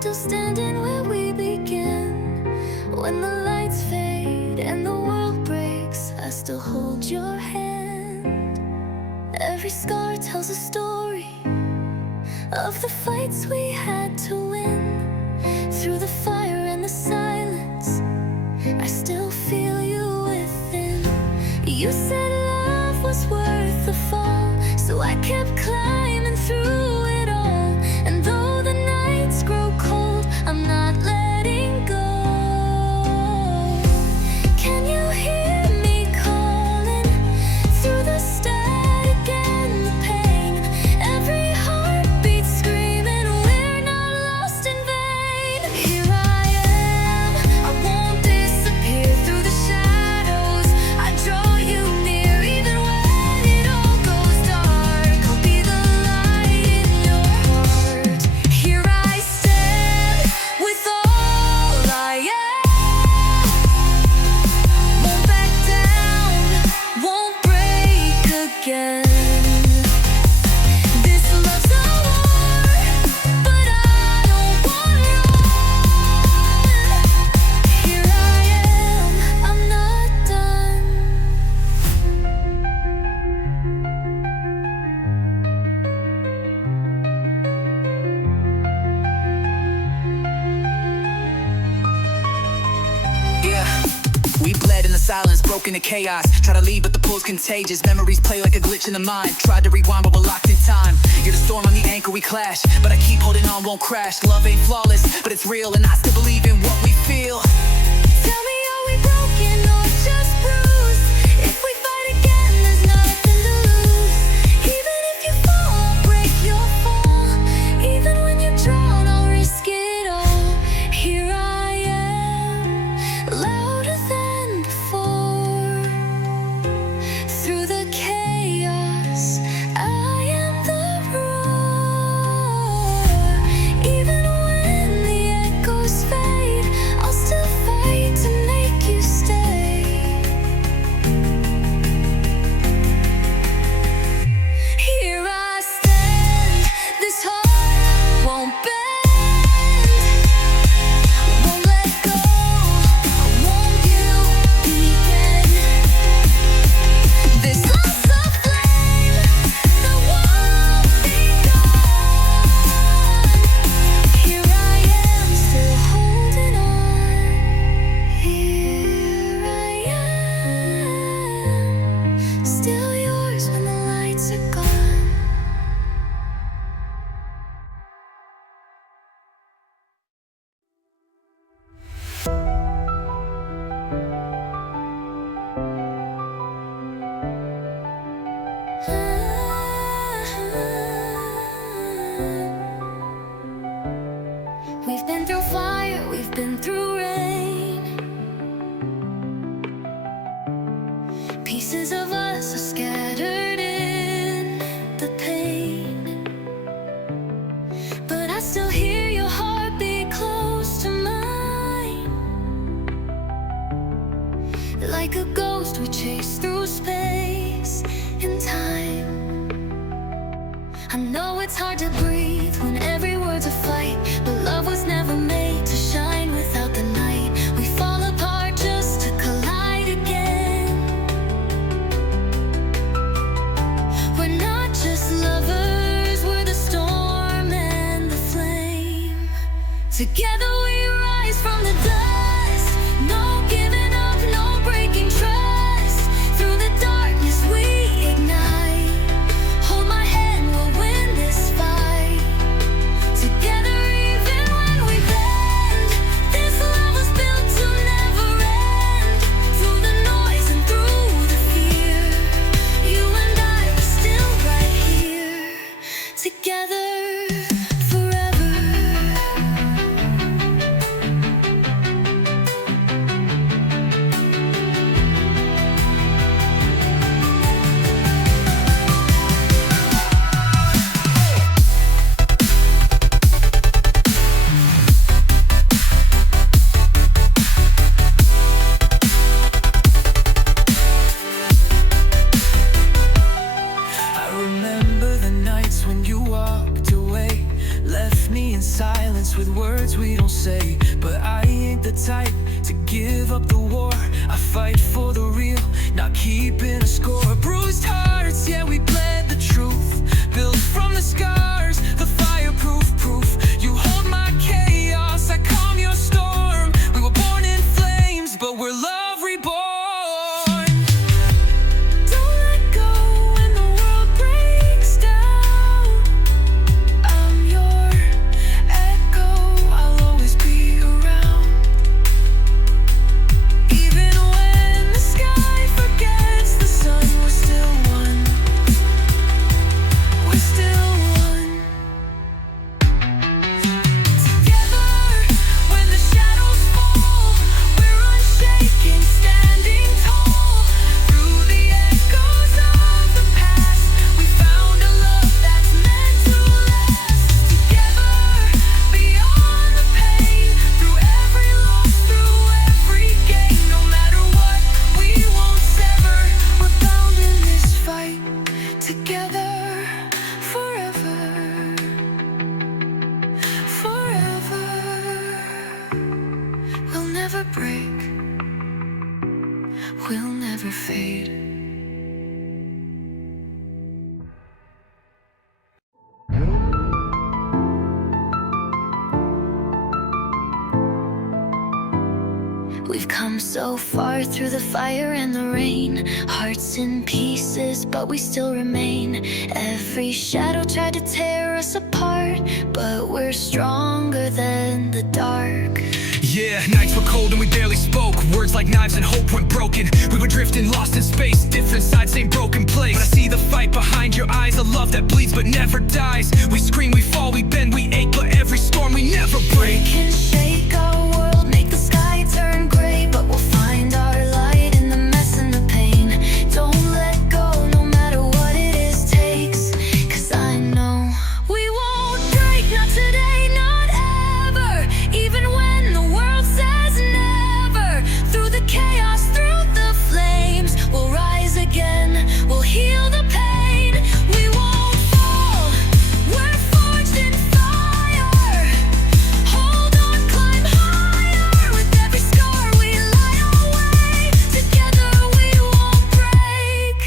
still standing where we began. When the lights fade and the world breaks, I still hold your hand. Every scar tells a story of the fights we had to win. Through the fire and the silence, I still feel you within. You said love was worth the fall, so I kept climbing through it all. And though the nights grow cold, I'm not letting go. Can you hear me calling through the static and the pain? Every heartbeat screaming, we're not lost in vain. Here I am, I won't disappear through the shadows. I draw you near even when it all goes dark. I'll be the light in your heart. Here I stand with all I am. Won't back down, won't break again. This love's a war, but I don't wanna run. Here I am, I'm not done. Yeah, we bled in the silence, broken in chaos. Try to leave, but the pull's contagious. Memories play like a glitch in the mind. Tried to rewind, but we're locked in time. You're the storm on the anchor, we clash, but I keep holding on, won't crash. Love ain't flawless, but it's real, and I still believe in what we feel. Tell me, are we broken or just bruised? If we fight again, there's nothing to lose. Even if you fall, I'll break your fall. Even when you're drawn, I'll risk it all. Here I am, louder than before. Through the chaos, I am the roar. Even when the echoes fade, I'll still fight to make you stay. Here I stand, this heart won't bend, won't let go, won't you begin. This love's a flame that won't be gone. Here I am, still holding on. Here I am, still yours when the lights are gone. We've been through fire, we've been through rain. Pieces of us are scattered in the pain, but I still hear your heartbeat close to mine. Like a ghost we chase through space and time. I know it's hard to breathe when every word's a fight, but love was never made to shine without the night. We fall apart just to collide again. We're not just lovers, we're the storm and the flame. Together we rise from the dust. No giving up, no breaking trust. Through the darkness we ignite. Hold my hand, we'll win this fight. Together even when we bend. This love was built to never end. Through the noise and through the fear, you and I are still right here. Together forever. silence with words we don't say. But I ain't the type to give up the war. I fight for the real, not keeping a score. Bruised hearts, yeah, we bled the truth. Built from the scars, the fireproof proof. You hold my chaos, I calm your storm. We were born in flames, but we're love reborn. Don't let go when the world breaks down. I'm your echo, I'll always be around. Even when the sky forgets the sun, we're still one. We're still one. Together, when the shadows fall, we're unshaken, standing tall. Through the echoes of the past, we found a love that's meant to last. Together, beyond the pain, through every loss, through every gain. No matter what, we won't sever. We're bound in this fight. Together, forever. Forever. We'll never break. We'll never fade. We've come so far through the fire and the rain. Hearts in pieces, but we still remain. Every shadow tried to tear us apart, but we're stronger than the dark. Yeah, nights were cold and we barely spoke. Words like knives and hope went broken. We were drifting, lost in space. Different sides, same broken place. But I see the fight behind your eyes. A love that bleeds but never dies. We scream, we fall, we bend, we ache. But every storm, we never break. Can shake our world, make the sky turn gray, but we'll find our light in the mess and the pain. Don't let go, no matter what it is takes. 'Cause I know we won't break, not today, not ever. Even when the world says never. Through the chaos, through the flames, we'll rise again, we'll heal the pain. We won't fall, we're forged in fire. Hold on, climb higher. With every scar we light our way. Together we won't break.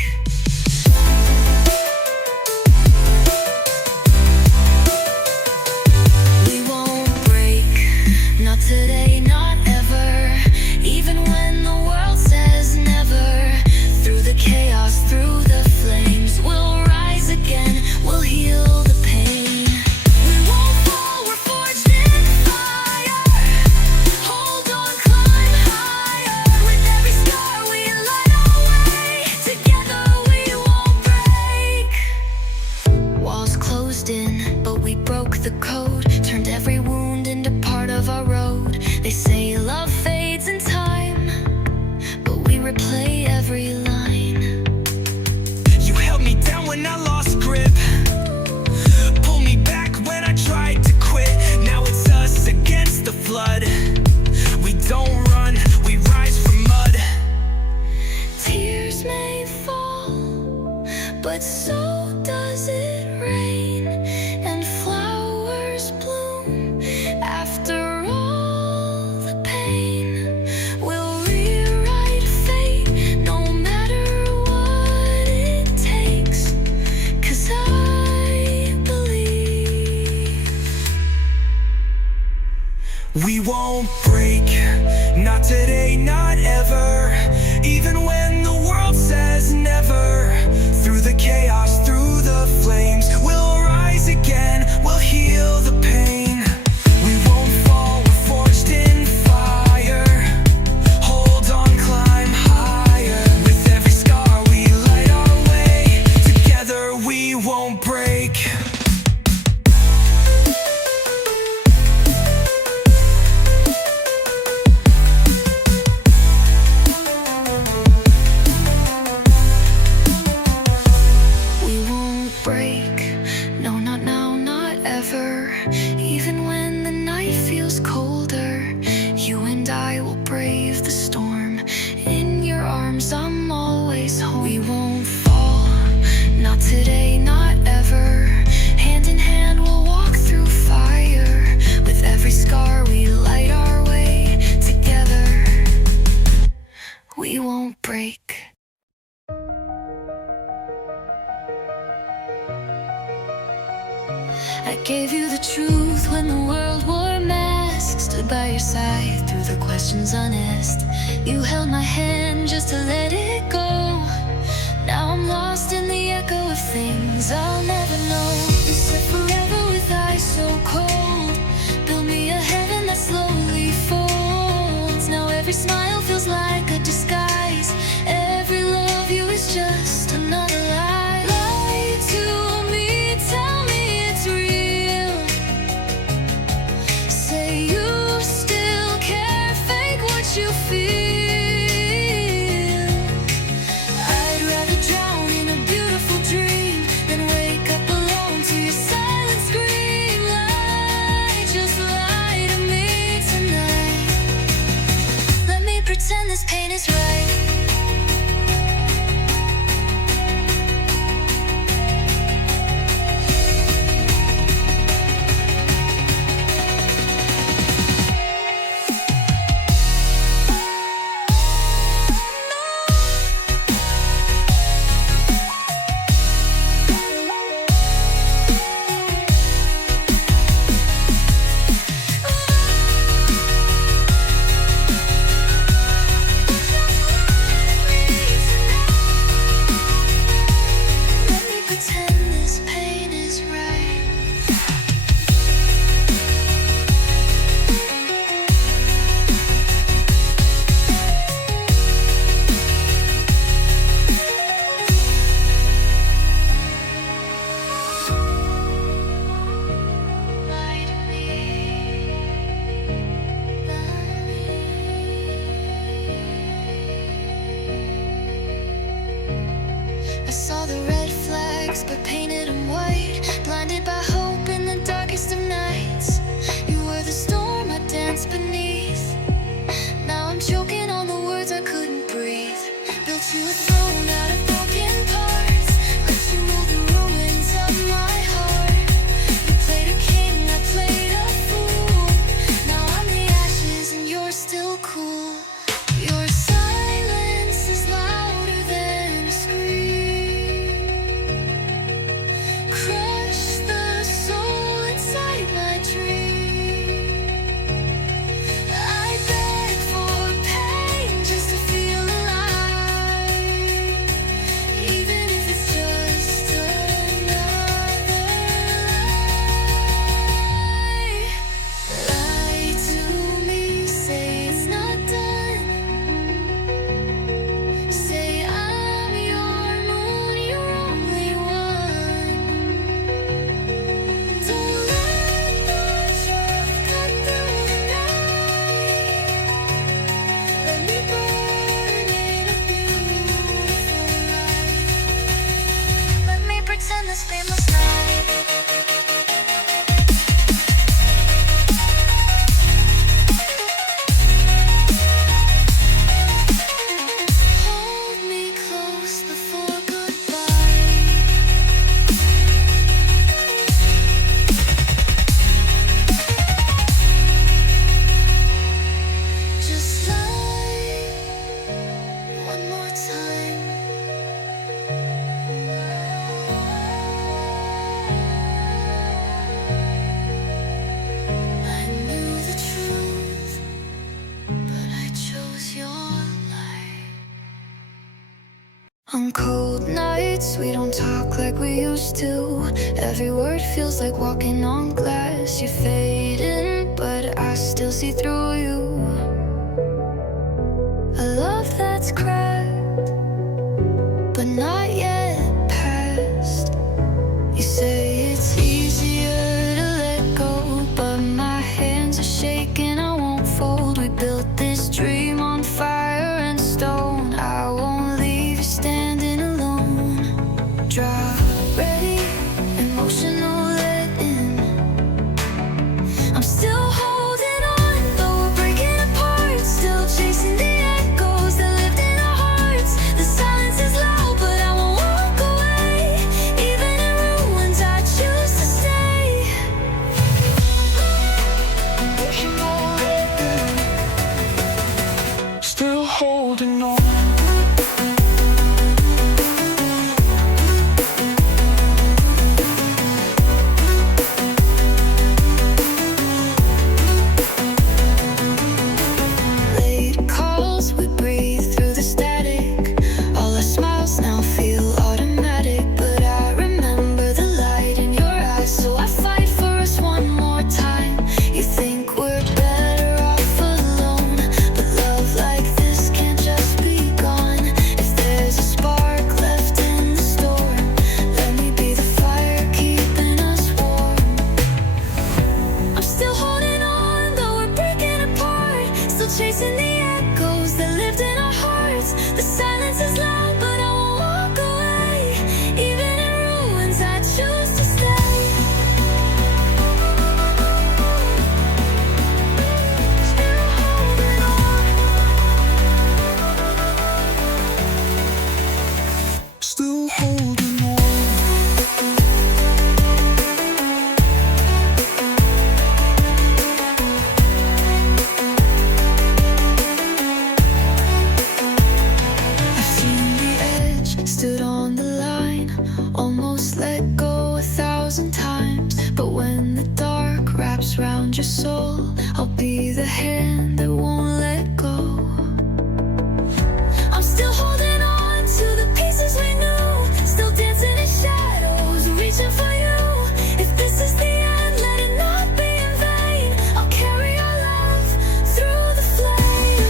We won't break, not today, not ever. Even when the world says never. Through the chaos, through the flames, we'll rise again, we'll heal the pain. We won't fall, we're forged in fire. Hold on, climb higher. With every scar we light our way. Together we won't break. Walls closed in, but we broke the code. Turned every wound into part of our road. They say love fades in time, but we replay every line. You held me down when I lost grip. Pull me back when I tried to quit. Now it's us against the flood. We don't run, we rise from mud. Tears may fall, but so does it rain, and flowers bloom. After all the pain, we'll rewrite fate, no matter what it takes. 'Cause I believe We won't break, not today, not ever. Even when the world says never. Through the chaos, through the flames, we'll rise again, we'll heal the pain. We won't fall, we're forged in fire. Hold on, climb higher. With every scar we light our way. Together we won't break. I gave you the truth when the world wore masks. Stood by your side through the questions unasked. You held my hand just to let it go. Now I'm lost in the echo of things I'll never know. You said forever with eyes so cold. Build me a heaven that slowly folds. Now every smile feels like a disguise. Every love you is just another lie. Lie to me, tell me it's real. Say you still care, fake what you feel. I'd rather drown in a beautiful dream than wake up alone to your silent scream. Lie, just lie to me tonight. Let me pretend this pain is right. I saw the red flags but painted them white. Blinded by hope in the darkest of nights. You were the storm I danced beneath. Now I'm choking on the words I couldn't breathe. Built you a throne out of broken parts. Let you rule the ruins of my heart. You played a king, I played a fool. Now I'm the ashes and you're still cool. Your silence is louder than a scream. Crush the soul inside my dream. I beg for pain just to feel alive. Even if it's just another lie. Lie to me, say it's not done. Say I'm your moon, your only one. Don't let the truth cut through the night. Let me burn in a beautiful light. Let me pretend this famous night. Hold me close before goodbye. Just lie one more time. I knew the truth, but I chose your lie. On cold nights, we don't talk like we used to. Every word feels like walking on glass. You're fading, but I still see through you. A love that's cracked, but not yet past. You say it's easier to let go, but my hands are shaking, I won't fold. We built this dream on fire and stone. I won't leave you standing alone. Drop ready, emotional letting. I'm still holding on, though we're breaking apart. Still chasing the echoes that lived in our hearts. The silence is loud, but I won't walk away. Even in ruins, I choose to stay. Emotional letting. Still holding on. promise let go 1,000 times, but when the dark wraps round your soul, I'll be the hand that won't let go. I'm still holding on to the pieces we knew, still dancing in shadows, reaching for you. If this is the end, let it not be in vain. I'll carry our love through the flame.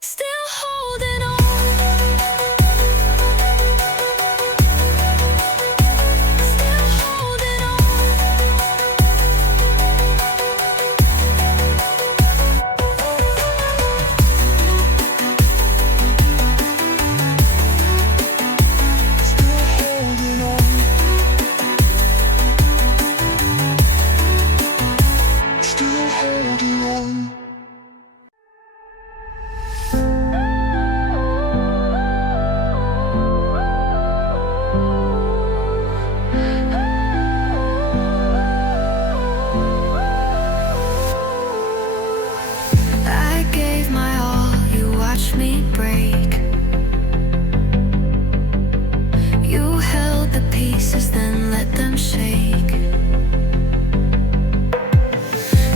Still holding on. Still holding Still holding on. Still holding on. I gave my all, you watched me break. You held the pieces, then let them shake.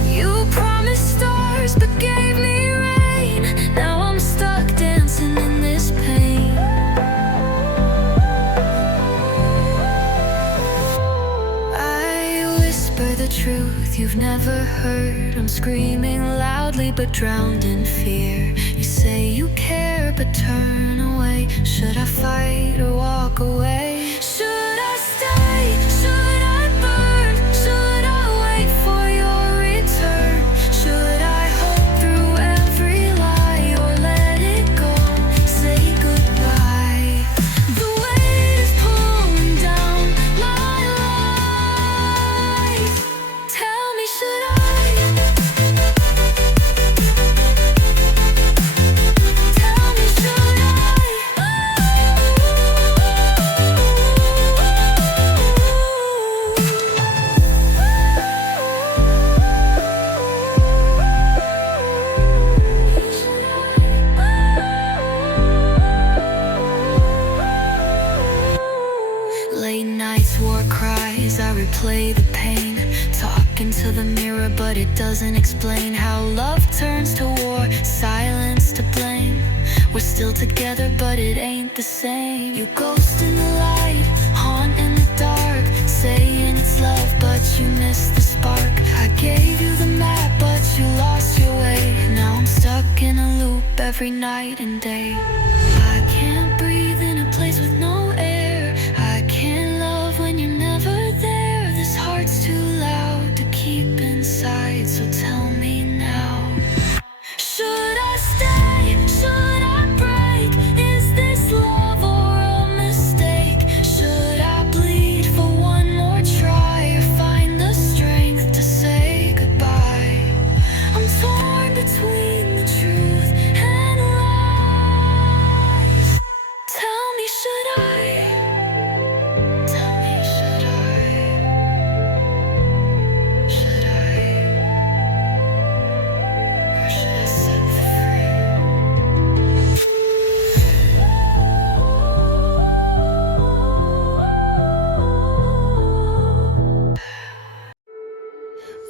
You promised stars, but gave me rain. Now I'm stuck dancing in this pain. I whisper the truth you've never heard. I'm screaming loudly but drowned in fear. You say you care but turn away. Should I fight or walk away? Should I stay? Should I burn? Should I wait for your return? Should I hope through every lie or let it go? Say goodbye. The weight is pulling down my life. Tell me, should I? Tell me, should I? Late nights, war cries, I replay the pain. Talking to the mirror, but it doesn't explain how love turns to war, silence to blame. We're still together, but it ain't the same. You ghost in the light, haunt in the dark, saying it's love, but you missed the spark. I gave you the map, but you lost your way. Now I'm stuck in a loop every night and day. I can't breathe in a place with no air. I can't love when you're never there. This heart's too loud to keep inside, so tell me now. Should I stay? Should I break? Is this love or a mistake? Should I bleed for one more try or find the strength to say goodbye? I'm torn between the truth and lies. Tell me, should I? Tell me, should I? Should I? Or should I set the free?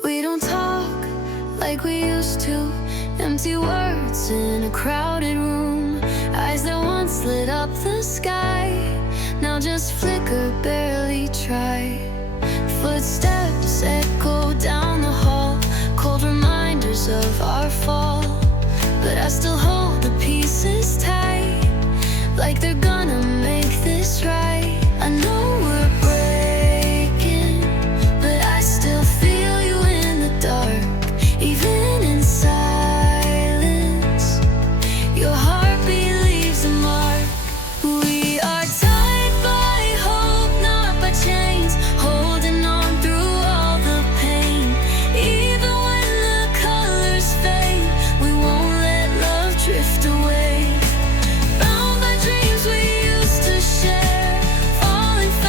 We don't talk like we used to. Empty words in a crowded room. Eyes that once lit up the sky now just flicker, barely try. Footsteps echo down the hall, cold reminders of our fall. But I still hold the pieces tight, like they're gonna make this right. I know we're breaking, but I still feel you in the dark. Even in silence, your heartbeat leaves a mark. We are tied by hope, not by chains, holding on through all the pain. Even when the colors fade, we won't let love drift away. Bound by dreams we used to share, falling fast.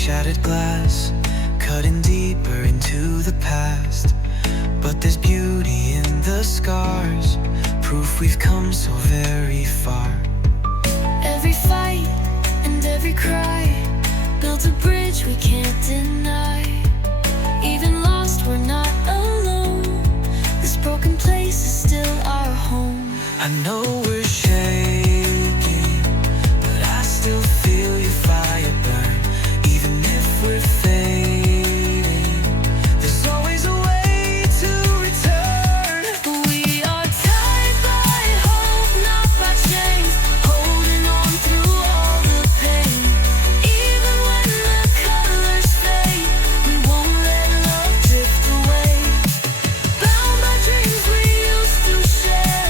shattered glass, cutting deeper into the past. But there's beauty in the scars, proof we've come so very far. Every fight and every cry built a bridge we can't deny. Even lost, we're not alone. This broken place is still our home. I know we're shaking, but I still feel your fire burn. Even if we're fading, there's always a way to return. We are tied by hope, not by chains, holding on through all the pain. Even when the colors fade, we won't let love drift away. Bound by dreams we used to share,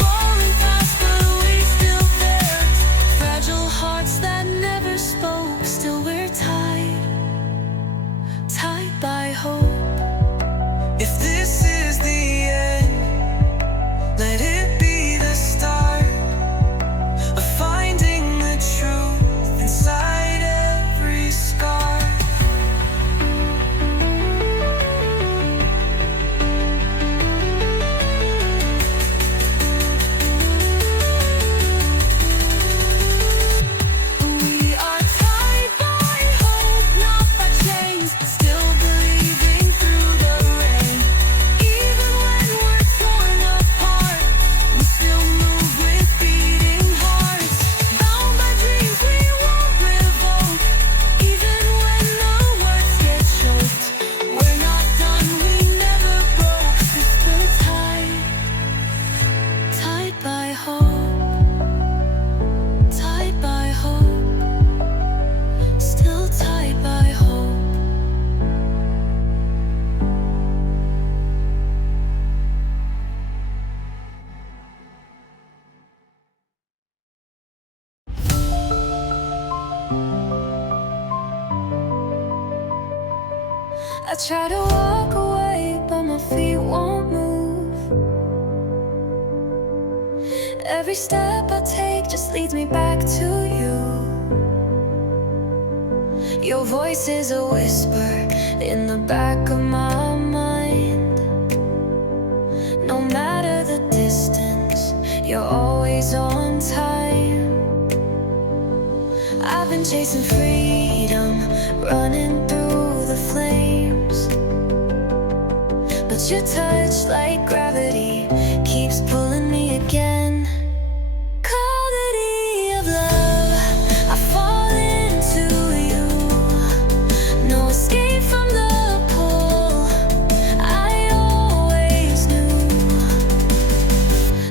falling fast but we still there. Fragile hearts that never spoke, still we're tied by hope. If this is the end, let it be the start of finding the truth inside every scar. We are tied by hope, not by chains, still believing through the rain. Even when we're torn apart, we still move with beating hearts. Bound by dreams we won't revoke, even when the words get choked. We're not done, we never broke. We're still tied by hope, tied by hope, still tied by hope. I try to walk away, but my feet won't move. Every step I take just leads me back to you. Your voice is a whisper in the back of my mind. No matter the distance, you're always on time. I've been chasing freedom, running through the flames, but your touch, like gravity, keeps pulling me again. Quality of love, I fall into you. No escape from the pull, I always knew.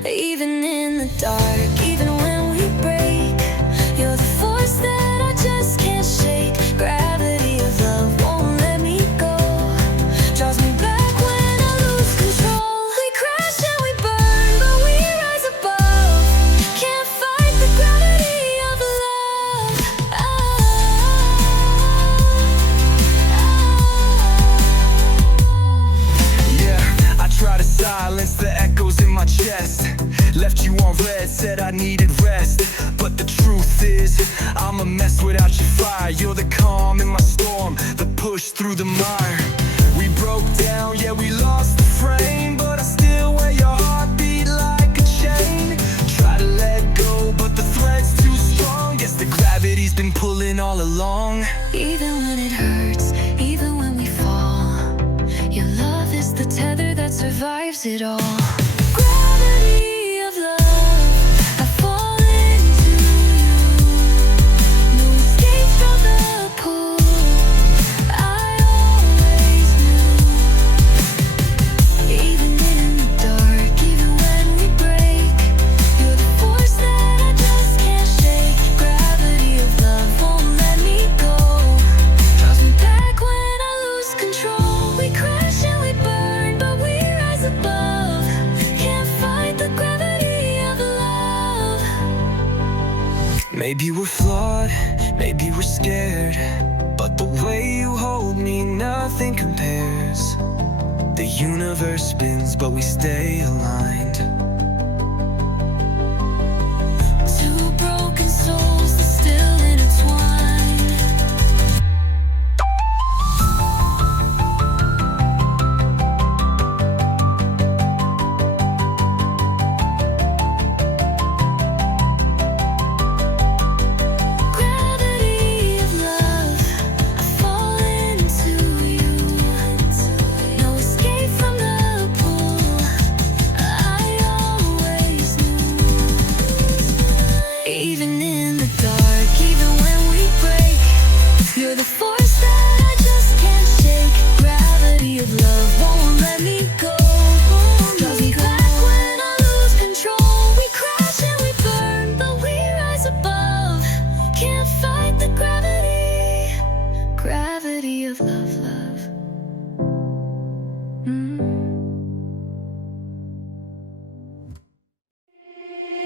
Even in the dark, even when we break, you're the force that I just can't shake. Gravity of love won't let me go, draws me back when I lose control. We crash and we burn, but we rise above. Can't fight the gravity of love. Yeah, I try to silence the echoes in my chest. Left you on red, said I needed rest. But the truth is, I'm a mess without your fire. You're the calm in my storm, the push through the mire. We broke down, yeah, we lost the frame, but I still wear your heartbeat like a chain. Try to let go, but the thread's too strong. Guess the gravity's been pulling all along. Even when it hurts, even when we fall, your love is the tether that survives it all. Gravity of love, I fall into you. No escape from the pull, I always knew. Even in the dark, even when we break, you're the force that I just can't shake. Gravity of love won't let me go, draws me back when I lose control. We crash and we burn, but we rise above. Can't fight the gravity of love. Maybe we're flawed, maybe we're scared, but the way you hold me, nothing compares. The universe spins, but we stay aligned. Two broken souls that still intertwine. even in the dark, even when we break. You're the force that I just can't shake. Gravity of love won't let me go. Draws me back when I lose control. We crash and we burn, but we rise above. Can't fight the gravity, gravity of love, love.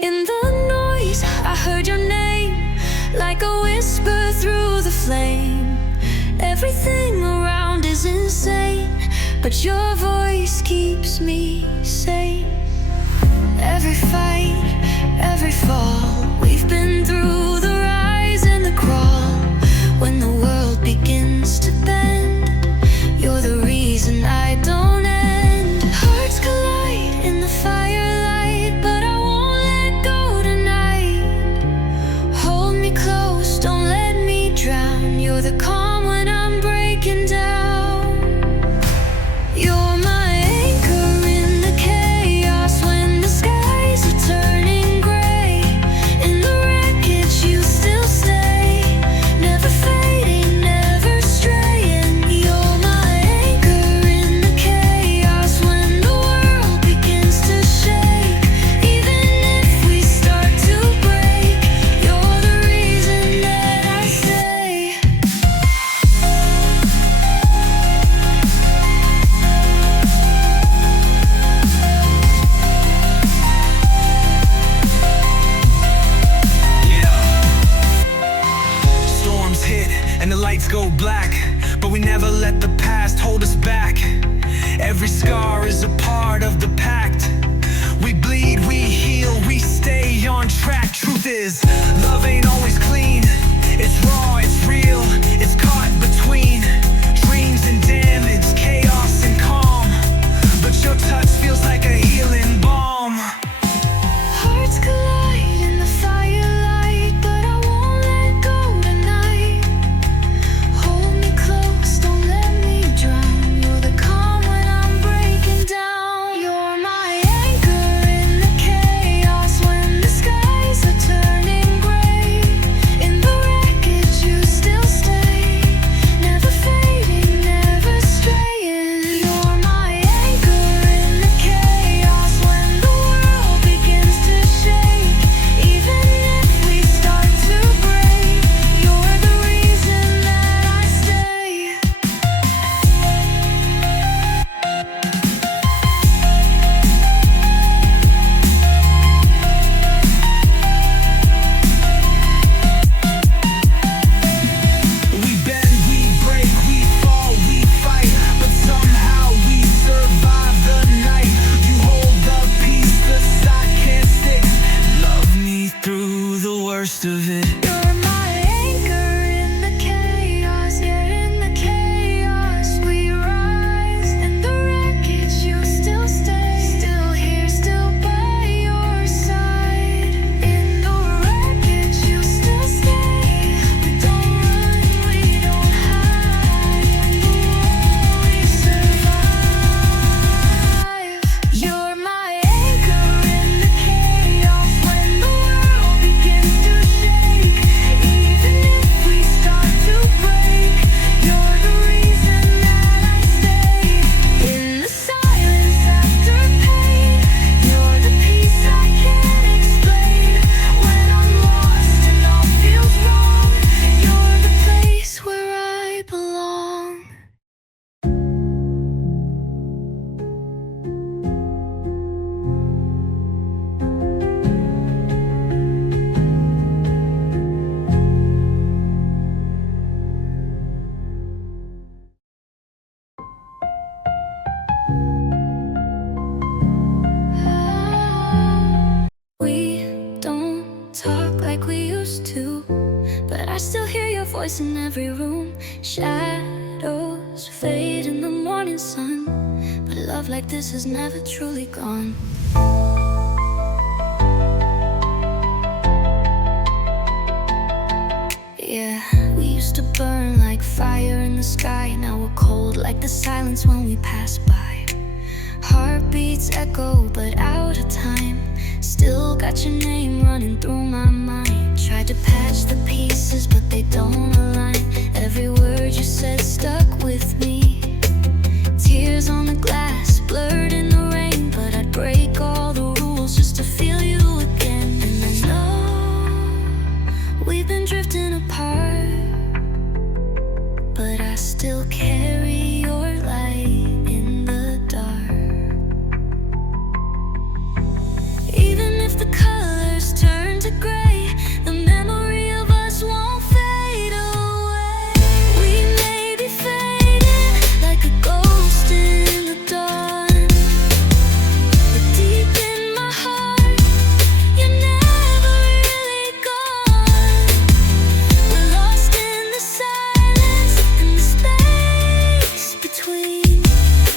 In the noise, I heard your name, like a whisper through the flame. Everything around is insane, but your voice keeps me sane. Every fight, every fall, we've been through the rise and the crawl. When the world begins to bend, you're the reason I don't end. Hearts collide in the firelight, but I won't let go tonight. Hold me close, don't let me drown. You're the calm when I'm breaking down. You're my anchor in the chaos when the skies are turning gray. In the wreckage you still stay, never fading, never straying. You're my anchor in the chaos when the world begins to shake. Even if we start to break, you're the reason that I stay. Storms hit and the lights go black, but we never let the past hold us back. Every scar is a part of the pact. We bleed, we heal, we stay on track. Truth is, love ain't always clean. It's raw, it's real, it's caught between dreams and damage, chaos and calm. But your touch feels like a healing balm. Hearts collide in the firelight, but I won't let go tonight. Hold me close, don't let me drown. You're the calm when I'm breaking down. You're my anchor in the chaos when the skies are turning gray. In the wreckage you still stay, never fading, never straying. You're my anchor in the chaos when the world begins to shake. Even if we start to break, you're the reason that I stay. We bend, we break, we fall, we fight, but somehow we survive the night. You hold the peace the side can't stick. Love me through the worst of it. You're my anchor in the chaos, yeah, in the chaos we rise. In the wreckage you still stay, still here, still by your side. In the wreckage you still stay. We don't run, we don't hide. We survive. You're my anchor in the chaos when the world begins to shake. Even if we start to break, you're the reason that I stay. In the silence after pain, you're the peace I can't explain. When I'm lost and all feels wrong, you're the place where I belong. We don't talk like we used to, but I still hear your voice in every room. Shadows fade in the morning sun, but love like this is never truly gone. Yeah, we used to burn like fire in the sky. Now we're cold like the silence when we pass by. Heartbeats echo but out of time. Still got your name running through my mind. Tried to patch the pieces, but they don't align. Every word you said stuck with me. Tears on the glass, blurred in the rain, but I'd break all the rules just to feel you again. And I know we've been drifting apart, but I still carry your light in the dark. Even if the colors turn to gray, the memory of us won't fade away. We may be fading like a ghost in the dawn, but deep in my heart, you're never really gone. We're lost in the silence and the space between,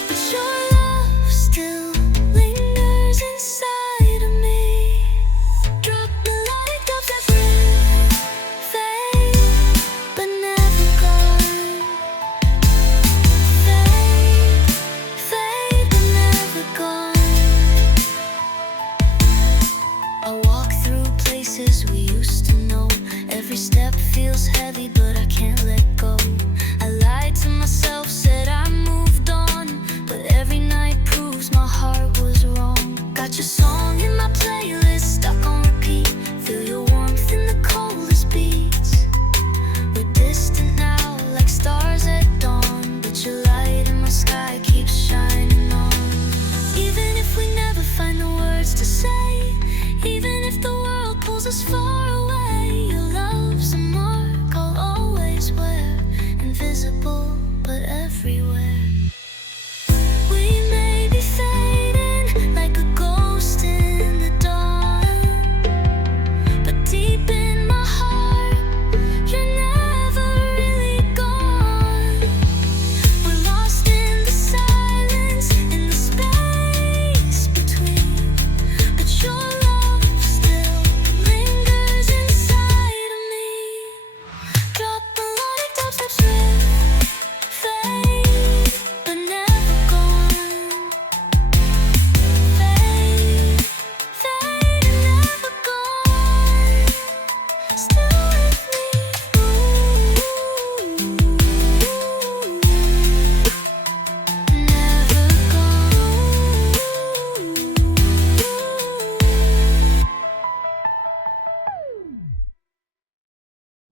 but your love still lingers inside of me. Drop melodic dubstep, fade but never gone. Fade but never gone. I walk through places we used to know. Every step feels heavy